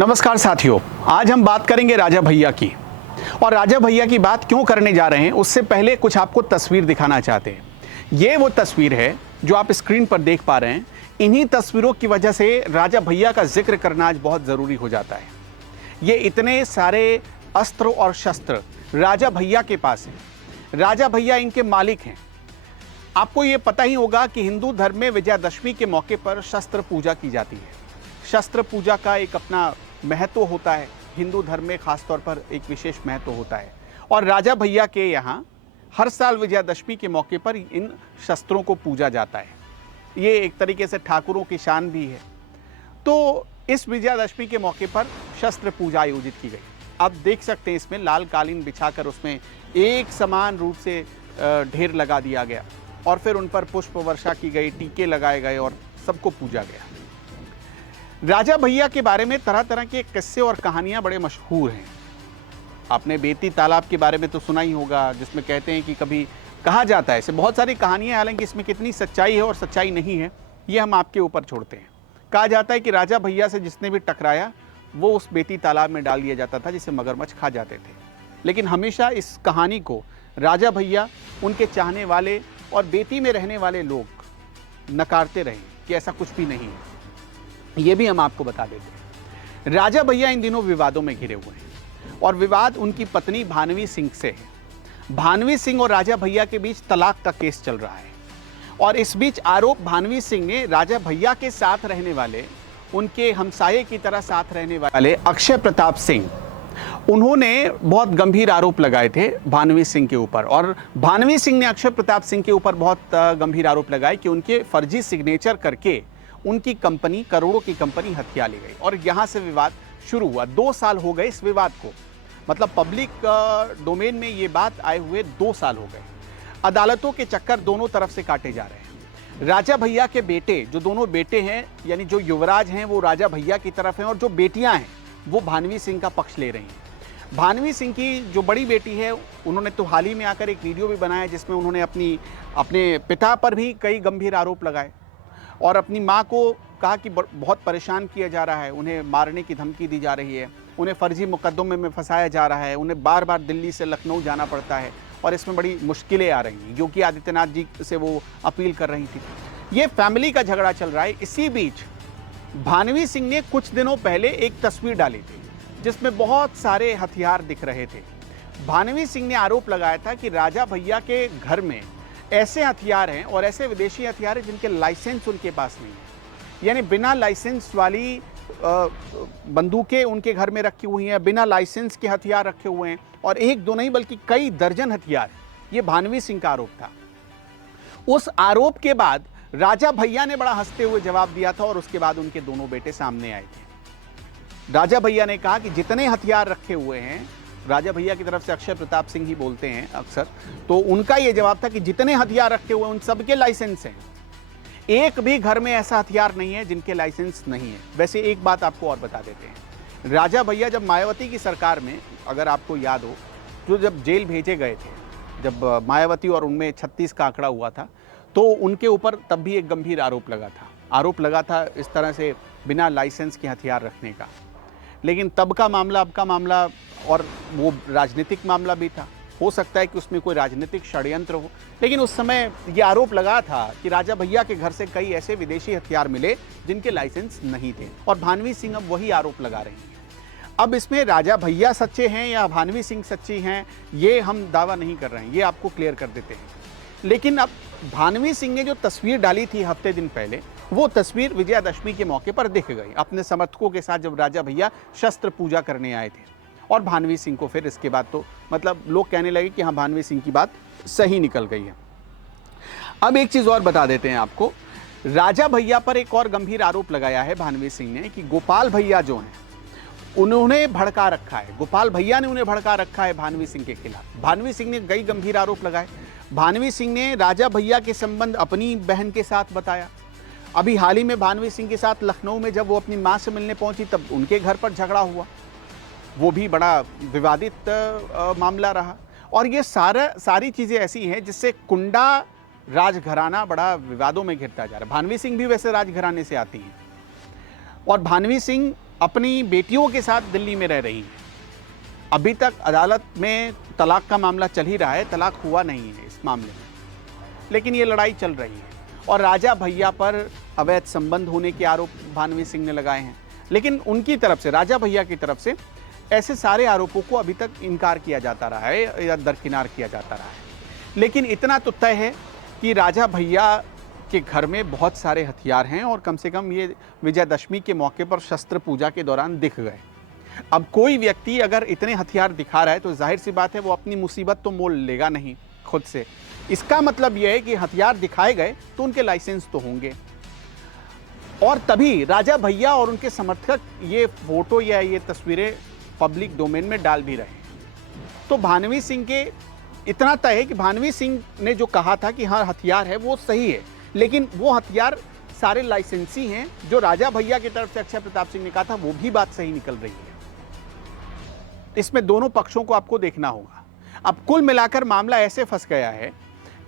नमस्कार साथियों, आज हम बात करेंगे राजा भैया की। और राजा भैया की बात क्यों करने जा रहे हैं उससे पहले कुछ आपको तस्वीर दिखाना चाहते हैं। ये वो तस्वीर है जो आप स्क्रीन पर देख पा रहे हैं। इन्हीं तस्वीरों की वजह से राजा भैया का जिक्र करना आज बहुत ज़रूरी हो जाता है। ये इतने सारे अस्त्र और शस्त्र राजा भैया के पास हैं। राजा भैया इनके मालिक हैं। आपको ये पता ही होगा कि हिंदू धर्म में विजयादशमी के मौके पर शस्त्र पूजा की जाती है। शस्त्र पूजा का एक अपना महत्व होता है। हिंदू धर्म में खास तौर पर एक विशेष महत्व होता है और राजा भैया के यहाँ हर साल विजयादशमी के मौके पर इन शस्त्रों को पूजा जाता है। ये एक तरीके से ठाकुरों की शान भी है। तो इस विजयादशमी के मौके पर शस्त्र पूजा आयोजित की गई। आप देख सकते हैं इसमें लाल कालीन बिछाकर उसमें एक समान रूप से ढेर लगा दिया गया और फिर उन पर पुष्प वर्षा की गई, टीके लगाए गए और सबको पूजा गया। राजा भैया के बारे में तरह तरह के किस्से और कहानियां बड़े मशहूर हैं। आपने बेती तालाब के बारे में तो सुना ही होगा, जिसमें कहते हैं कि कभी कहा जाता है, ऐसे बहुत सारी कहानियां, हालांकि इसमें कितनी सच्चाई है और सच्चाई नहीं है ये हम आपके ऊपर छोड़ते हैं। कहा जाता है कि राजा भैया से जिसने भी टकराया वो उस बेती तालाब में डाल दिया जाता था, जिसे मगरमच्छ खा जाते थे। लेकिन हमेशा इस कहानी को राजा भैया, उनके चाहने वाले और बेती में रहने वाले लोग नकारते रहे कि ऐसा कुछ भी नहीं है। ये भी हम आपको बता देते हैं। राजा भैया इन दिनों विवादों में घिरे हुए हैं और विवाद उनकी पत्नी भानवी सिंह से है। भानवी सिंह और राजा भैया के बीच तलाक का केस चल रहा है और इस बीच आरोप भानवी सिंह ने राजा भैया के साथ रहने वाले, उनके हमसाये की तरह साथ रहने वाले अक्षय प्रताप सिंह, उन्होंने बहुत गंभीर आरोप लगाए थे भानवी सिंह के ऊपर। और भानवी सिंह ने अक्षय प्रताप सिंह के ऊपर बहुत गंभीर आरोप लगाए कि उनके फर्जी सिग्नेचर करके उनकी कंपनी, करोड़ों की कंपनी हथिया ली गई। और यहाँ से विवाद शुरू हुआ। 2 साल हो गए इस विवाद को, मतलब पब्लिक डोमेन में ये बात आए हुए 2 साल हो गए। अदालतों के चक्कर दोनों तरफ से काटे जा रहे हैं। राजा भैया के बेटे, जो दोनों बेटे हैं, यानी जो युवराज हैं वो राजा भैया की तरफ हैं और जो बेटियां हैं वो भानवी सिंह का पक्ष ले रही हैं। भानवी सिंह की जो बड़ी बेटी है, उन्होंने तो हाल ही में आकर एक वीडियो भी बनाया जिसमें उन्होंने अपने पिता पर भी कई गंभीर आरोप लगाए और अपनी माँ को कहा कि बहुत परेशान किया जा रहा है, उन्हें मारने की धमकी दी जा रही है, उन्हें फर्जी मुकदमे में फंसाया जा रहा है, उन्हें बार बार दिल्ली से लखनऊ जाना पड़ता है और इसमें बड़ी मुश्किलें आ रही हैं। योगी आदित्यनाथ जी से वो अपील कर रही थी। ये फैमिली का झगड़ा चल रहा है। इसी बीच भानवी सिंह ने कुछ दिनों पहले एक तस्वीर डाली थी जिसमें बहुत सारे हथियार दिख रहे थे। भानवी सिंह ने आरोप लगाया था कि राजा भैया के घर में ऐसे हथियार हैं और ऐसे विदेशी हथियार हैं जिनके लाइसेंस उनके पास नहीं है। यानी बिना लाइसेंस वाली बंदूकें उनके घर में रखी हुई हैं, बिना लाइसेंस के हथियार रखे हुए हैं और एक दो नहीं बल्कि कई दर्जन हथियार। ये भानवी सिंह का आरोप था। उस आरोप के बाद राजा भैया ने बड़ा हंसते हुए जवाब दिया था और उसके बाद उनके दोनों बेटे सामने आए थे। राजा भैया ने कहा कि जितने हथियार रखे हुए हैं, राजा भैया की तरफ से अक्षय प्रताप सिंह ही बोलते हैं अक्सर, तो उनका यह जवाब था कि जितने हथियार रखे हुए हैं उन सबके लाइसेंस हैं। एक भी घर में ऐसा हथियार नहीं है जिनके लाइसेंस नहीं है। वैसे एक बात आपको और बता देते हैं, राजा भैया जब मायावती की सरकार में, अगर आपको याद हो, तो जब जेल भेजे गए थे, जब मायावती और उनमें 36 का आंकड़ा हुआ था, तो उनके ऊपर तब भी एक गंभीर आरोप लगा था इस तरह से बिना लाइसेंस के हथियार रखने का। लेकिन तब का मामला, अब का मामला, और वो राजनीतिक मामला भी था। हो सकता है कि उसमें कोई राजनीतिक षड्यंत्र हो, लेकिन उस समय ये आरोप लगा था कि राजा भैया के घर से कई ऐसे विदेशी हथियार मिले जिनके लाइसेंस नहीं थे। और भानवी सिंह अब वही आरोप लगा रही हैं। अब इसमें राजा भैया सच्चे हैं या भानवी सिंह सच्ची हैं, ये हम दावा नहीं कर रहे हैं, ये आपको क्लियर कर देते हैं। लेकिन अब भानवी सिंह ने जो तस्वीर डाली थी हफ्ते दिन पहले, वो तस्वीर विजयादशमी के मौके पर दिख गई अपने समर्थकों के साथ, जब राजा भैया शस्त्र पूजा करने आए थे। और भानवी सिंह को फिर इसके बाद तो मतलब लोग कहने लगे कि हाँ, भानवी सिंह की बात सही निकल गई है। अब एक चीज़ और बता देते हैं आपको, राजा भैया पर एक और गंभीर आरोप लगाया है भानवी सिंह ने कि गोपाल भैया जो हैं उन्होंने भड़का रखा है, गोपाल भैया ने उन्हें भड़का रखा है भानवी सिंह के खिलाफ। भानवी सिंह ने कई गंभीर आरोप लगाए। भानवी सिंह ने राजा भैया के संबंध अपनी बहन के साथ बताया। अभी हाल ही में भानवी सिंह के साथ लखनऊ में जब वो अपनी माँ से मिलने पहुंची तब उनके घर पर झगड़ा हुआ, वो भी बड़ा विवादित मामला रहा। और ये सारी चीज़ें ऐसी हैं जिससे कुंडा राजघराना बड़ा विवादों में घिरता जा रहा है। भानवी सिंह भी वैसे राजघराने से आती हैं और भानवी सिंह अपनी बेटियों के साथ दिल्ली में रह रही हैं। अभी तक अदालत में तलाक का मामला चल ही रहा है, तलाक हुआ नहीं है इस मामले में, लेकिन ये लड़ाई चल रही है और राजा भैया पर अवैध संबंध होने के आरोप भानवी सिंह ने लगाए हैं। लेकिन उनकी तरफ से, राजा भैया की तरफ से ऐसे सारे आरोपों को अभी तक इनकार किया जाता रहा है या दरकिनार किया जाता रहा है। लेकिन इतना तो तय है कि राजा भैया के घर में बहुत सारे हथियार हैं और कम से कम ये विजयदशमी के मौके पर शस्त्र पूजा के दौरान दिख गए। अब कोई व्यक्ति अगर इतने हथियार दिखा रहा है तो जाहिर सी बात है वो अपनी मुसीबत तो मोल लेगा नहीं खुद से। इसका मतलब यह है कि हथियार दिखाए गए तो उनके लाइसेंस तो होंगे, और तभी राजा भैया और उनके समर्थक ये फोटो या ये तस्वीरें पब्लिक डोमेन में डाल भी रहे हैं। तो भानवी सिंह के इतना तय है कि भानवी सिंह ने जो कहा था कि हाँ हथियार है वो सही है, लेकिन वो हथियार सारे लाइसेंसी हैं। जो राजा भैया की तरफ से अक्षय प्रताप सिंह ने कहा था वो भी बात सही निकल रही है। इसमें दोनों पक्षों को आपको देखना होगा। अब कुल मिलाकर मामला ऐसे फंस गया है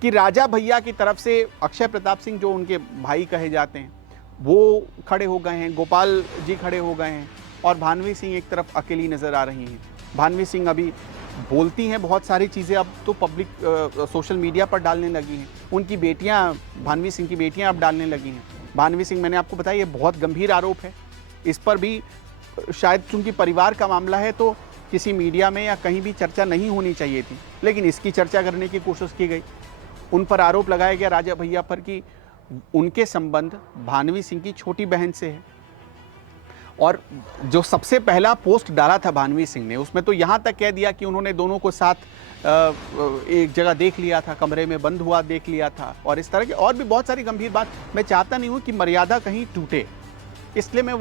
कि राजा भैया की तरफ से अक्षय प्रताप सिंह जो उनके भाई कहे जाते हैं वो खड़े हो गए हैं, गोपाल जी खड़े हो गए हैं, और भानवी सिंह एक तरफ अकेली नज़र आ रही हैं। भानवी सिंह अभी बोलती हैं बहुत सारी चीज़ें, अब तो पब्लिक सोशल मीडिया पर डालने लगी हैं। उनकी बेटियां, भानवी सिंह की बेटियां अब डालने लगी हैं। भानवी सिंह, मैंने आपको बताया, ये बहुत गंभीर आरोप है। इस पर भी शायद चूंकि परिवार का मामला है तो किसी मीडिया में या कहीं भी चर्चा नहीं होनी चाहिए थी, लेकिन इसकी चर्चा करने की कोशिश की गई। उन पर आरोप लगाया गया राजा भैया पर कि उनके संबंध भानवी सिंह की छोटी बहन से है। और जो सबसे पहला पोस्ट डाला था भानवी सिंह ने, उसमें तो यहाँ तक कह दिया कि उन्होंने दोनों को साथ एक जगह देख लिया था, कमरे में बंद हुआ देख लिया था, और इस तरह की और भी बहुत सारी गंभीर बात। मैं चाहता नहीं हूँ कि मर्यादा कहीं टूटे, इसलिए मैं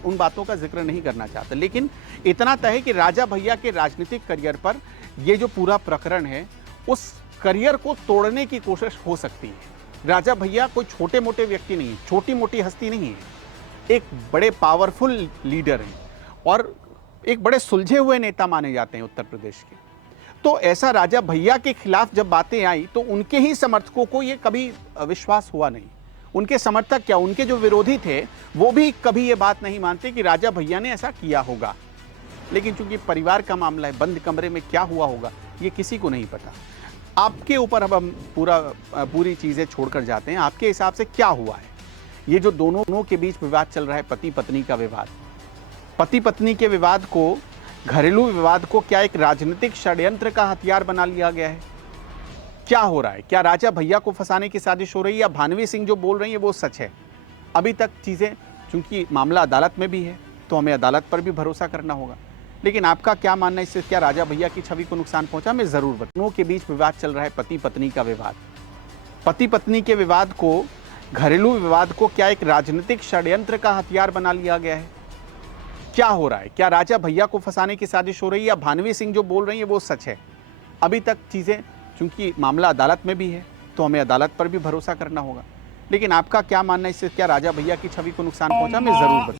उन बातों का जिक्र नहीं करना चाहता। लेकिन इतना तय है कि राजा भैया के राजनीतिक करियर पर ये जो पूरा प्रकरण है, उस करियर को तोड़ने की कोशिश हो सकती है। राजा भैया कोई छोटे मोटे व्यक्ति नहीं है, छोटी मोटी हस्ती नहीं है, एक बड़े पावरफुल लीडर हैं और एक बड़े सुलझे हुए नेता माने जाते हैं उत्तर प्रदेश के। तो ऐसा राजा भैया के खिलाफ जब बातें आई तो उनके ही समर्थकों को ये कभी विश्वास हुआ नहीं। उनके समर्थक क्या, उनके जो विरोधी थे वो भी कभी ये बात नहीं मानते कि राजा भैया ने ऐसा किया होगा। लेकिन चूंकि परिवार का मामला है, बंद कमरे में क्या हुआ होगा ये किसी को नहीं पता। आपके ऊपर अब हम पूरी चीज़ें छोड़कर जाते हैं। आपके हिसाब से क्या हुआ है? ये जो दोनों के बीच विवाद चल रहा है, पति पत्नी का विवाद, पति पत्नी के विवाद को, घरेलू विवाद को क्या एक राजनीतिक षड्यंत्र का हथियार बना लिया गया है? क्या हो रहा है? क्या राजा भैया को फंसाने की साजिश हो रही है या भानवी सिंह जो बोल रही है वो सच है? अभी तक चीज़ें, चूंकि मामला अदालत में भी है तो हमें अदालत पर भी भरोसा करना होगा। लेकिन आपका क्या मानना है, इससे क्या राजा भैया की छवि को नुकसान पहुंचा? मैं ज़रूर बताऊं। दोनों के बीच विवाद चल रहा है, पति पत्नी का विवाद, पति पत्नी के विवाद को, घरेलू विवाद को क्या एक राजनीतिक षड्यंत्र का हथियार बना लिया गया है? क्या हो रहा है? क्या राजा भैया को फंसाने की साजिश हो रही है या भानवी सिंह जो बोल रही है वो सच है? अभी तक चीज़ें, चूंकि मामला अदालत में भी है तो हमें अदालत पर भी भरोसा करना होगा। लेकिन आपका क्या मानना है, इससे क्या राजा भैया की छवि को नुकसान पहुंचा? मैं ज़रूर बताऊं।